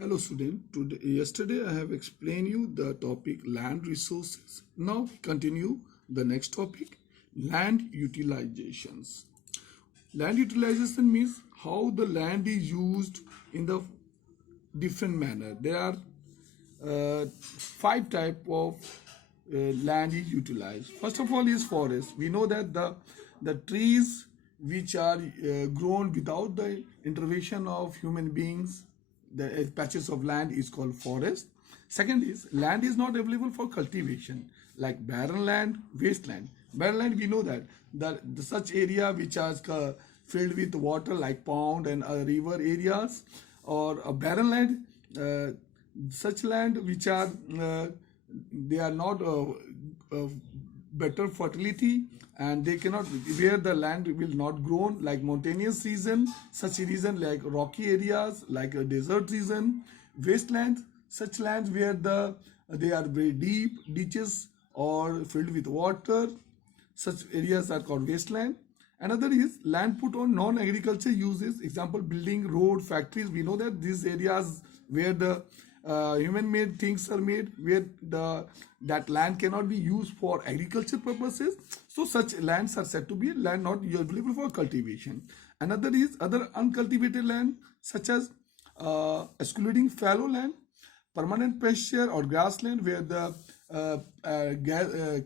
Hello student, yesterday I have explained you the topic land resources. Now we continue the next topic, land utilizations. Land utilization means how the land is used in the different manner. There are five type of land is utilized. First of all is forest. We know that the trees which are grown without the intervention of human beings, the patches of land is called forest. Second is land is not available for cultivation, like barren land, wasteland. Barren land, we know that the such area which are filled with water like pond and river areas, or a barren land, such land which are they are not better fertility, and they cannot, where the land will not grow, like mountainous region, such region like rocky areas, like a desert region. Wasteland, such lands where they are very deep ditches or filled with water, such areas are called wasteland. Another is land put on non-agriculture uses, example building, road, factories. We know that these areas where the human-made things are made, where that land cannot be used for agriculture purposes. So such lands are said to be land not available for cultivation. Another is other uncultivated land, such as excluding fallow land, permanent pasture or grassland, where the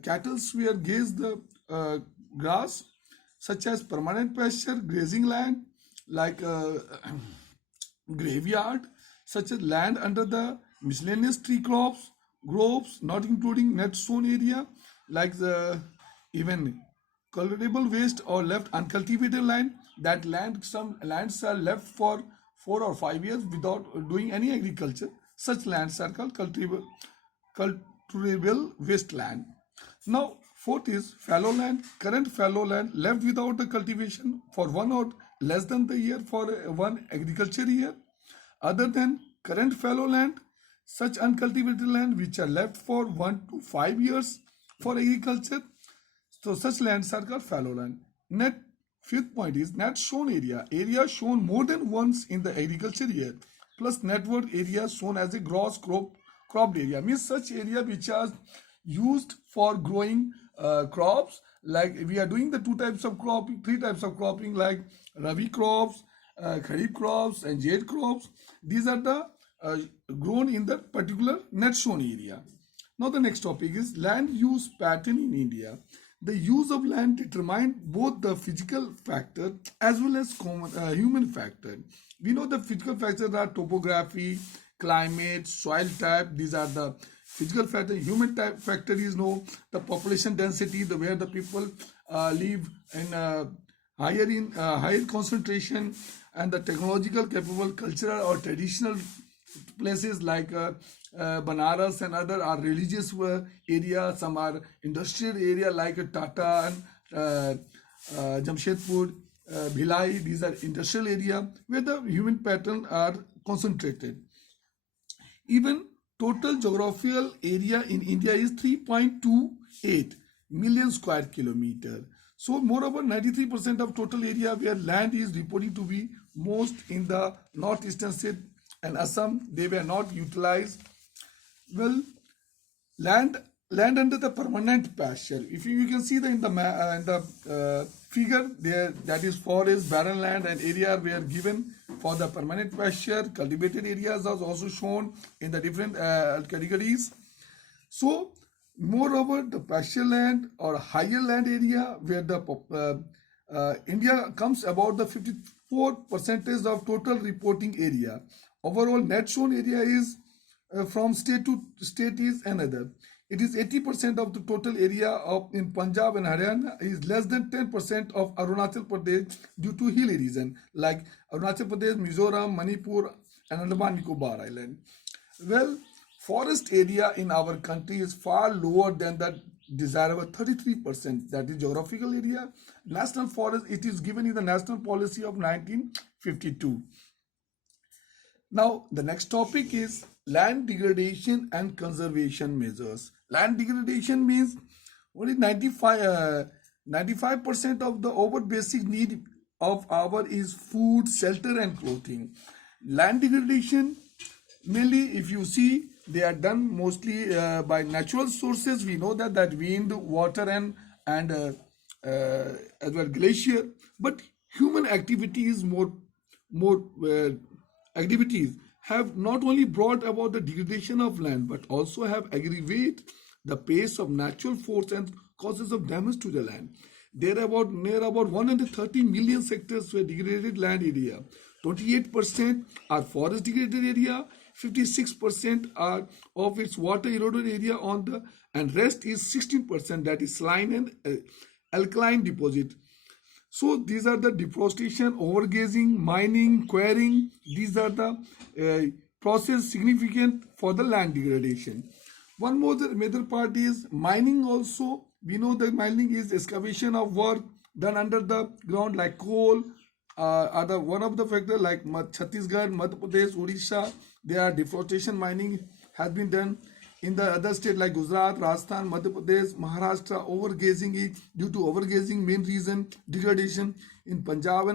cattle were graze the grass, such as permanent pasture, grazing land, like graveyard, such as land under the miscellaneous tree crops, groves, not including net sown area, like the even cultivable waste or left uncultivated land. That land, some lands are left for 4 or 5 years without doing any agriculture. Such lands are called cultivable wasteland. Now, fourth is fallow land. Current fallow land left without the cultivation for 1 or less than the year for one agriculture year. Other than current fallow land, such uncultivated land which are left for 1 to 5 years for agriculture. So such lands are called fallow land. Net Fifth point is net sown area. Area shown more than once in the agriculture year, plus network area shown as a gross cropped area. Means such area which are used for growing crops. Like we are doing the two types of cropping, three types of cropping, like Rabi crops, Kharif crops, and Zaid crops. These are the grown in the particular net sown area. Now the next topic is land use pattern in India. The use of land determine both the physical factor as well as human factor. We know the physical factors are topography, climate, soil type. These are the physical factor. Human type factor is the population density, the where the people live in higher concentration, and the technological capable cultural or traditional places like Banaras and other are religious area. Some are industrial area like Tata and Jamshedpur, Bhilai. These are industrial area where the human pattern are concentrated. Even total geographical area in India is 3.28 million square kilometer. So moreover, 93% of total area where land is reported to be most in the northeastern state and Assam, they were not utilized. Well, land under the permanent pasture. If you can see in the figure there, that is forest, barren land, and area were given for the permanent pasture. Cultivated areas are also shown in the different categories. So, moreover, the pasture land or higher land area where the India comes about the 54% of total reporting area. Overall net sown area is from state to state is another. It is 80% of the total area of in Punjab and Haryana, is less than 10% of Arunachal Pradesh due to hilly region like Arunachal Pradesh, Mizoram, Manipur, and Andaman Nicobar Island. Well, forest area in our country is far lower than the desirable 33%, that is geographical area. National forest, it is given in the national policy of 1952. Now, the next topic is land degradation and conservation measures. Land degradation means only 95% of the over basic need of our is food, shelter, and clothing. Land degradation Mainly, if you see, they are done mostly by natural sources. We know that wind, water, and as well glacier. But human activities, more activities have not only brought about the degradation of land, but also have aggravated the pace of natural force and causes of damage to the land. There are about near about 130 million hectares were degraded land area. 28% are forest degraded area, 56% are of its water eroded area on the, and rest is 16% that is saline and alkaline deposit. So these are the deforestation, overgrazing, mining, quarrying. These are the process significant for the land degradation. One more major part is mining also. We know that mining is excavation of work done under the ground like coal, are the one of the factors like Chhattisgarh, Madhya Pradesh, Odisha. There are deforestation mining has been done. In the other state like Gujarat, Rajasthan, Madhya Pradesh, Maharashtra, overgrazing is due to overgrazing main reason degradation. In Punjab,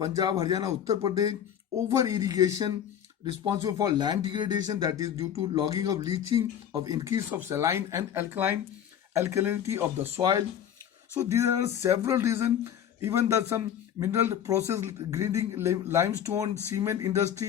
Haryana, Uttar Pradesh, over irrigation responsible for land degradation, that is due to logging of leaching, of increase of saline and alkalinity of the soil. So these are several reasons. Even the some mineral process grinding limestone, cement industry